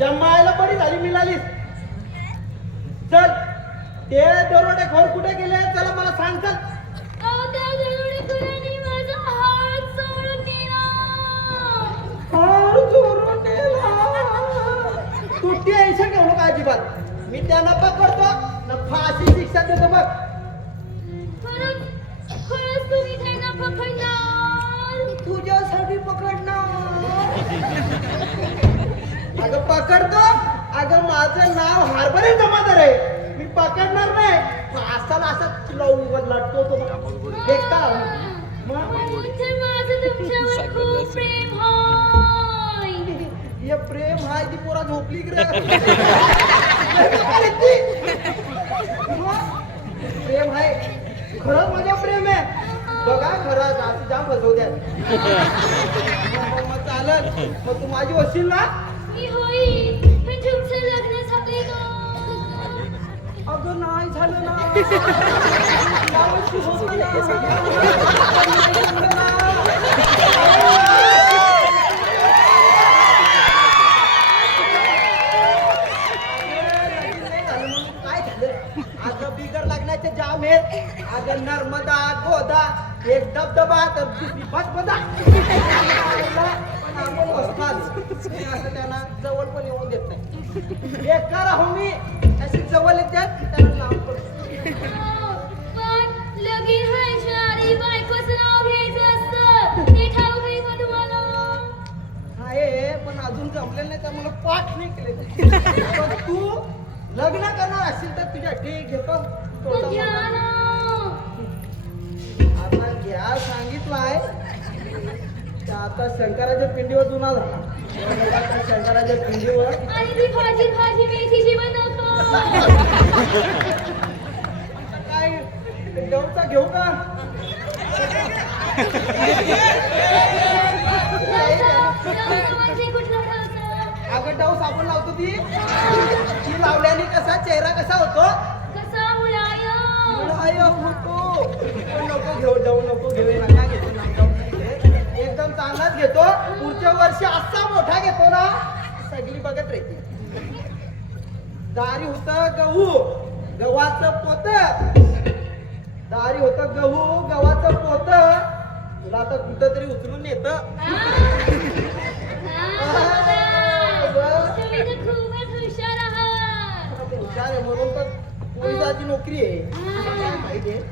जमायला बरी झाली मिळालीस चल ते दरोडे खोर कुठे गेले? चला मला सांग चल. अजिबात. मी त्यांना पकडतो. न फाशी शिक्षा देतो बघ. तुझ्यासाठी पकडणार. अगं पकडतो. अगं माझं नाव हार्बरे जमादार आहे. मी पकडणार नाही. असाला असं लवकर लटतो तो. देखता मग? म्हणजे माझं तुमच्यावर खूप प्रेम हाय. ये प्रेम हाय ती पोरा झोपली की रे. प्रेम आहे माझ्या प्रेम आहे बघा खरंच आज जाम फसवत्या मग चालत मग तू माझी होशील ना मी होईल पण तुमचं लग्न झाले का अगं नाही झालं ना. अगं बिगर लग्नाचे जाम आहेत. अगं नर्मदा गोदा एक धबधबा तर दुसरी बदा. पण आपण असताच मी असं त्यांना जवळ पण येऊन देत नाही. बेकार आहो मी. अशी जवळ येतात त्यांना लांब पडतो हो, पण आहे आहे अजून जमलेलं नाही त्यामुळे पाठ नाही केले. तू लग्न करणार असेल तर तुझ्या ठीक घेतो. आता घ्या सांगितलंय. तर आता शंकराच्या पिंडीवर जुना झाला. शंकराच्या पिंडीवर काय देवचा घेऊ का? अगं डव साबण लावतो ती. चेहरा कसा होतो? कसा मुलायम? होतो नको घेऊ डव नको घेऊ. नका घेतो नका घेऊ. एकदम चांगलाच घेतो. पुढच्या वर्षी असा मोठा घेतो ना सगळी बघत राहते. दारी होत गहू गव्हाचं पोत. दारी होत गहू गव्हाचं पोत. तुला आता कुठं तरी उचलून येत eu criei. Ah. É?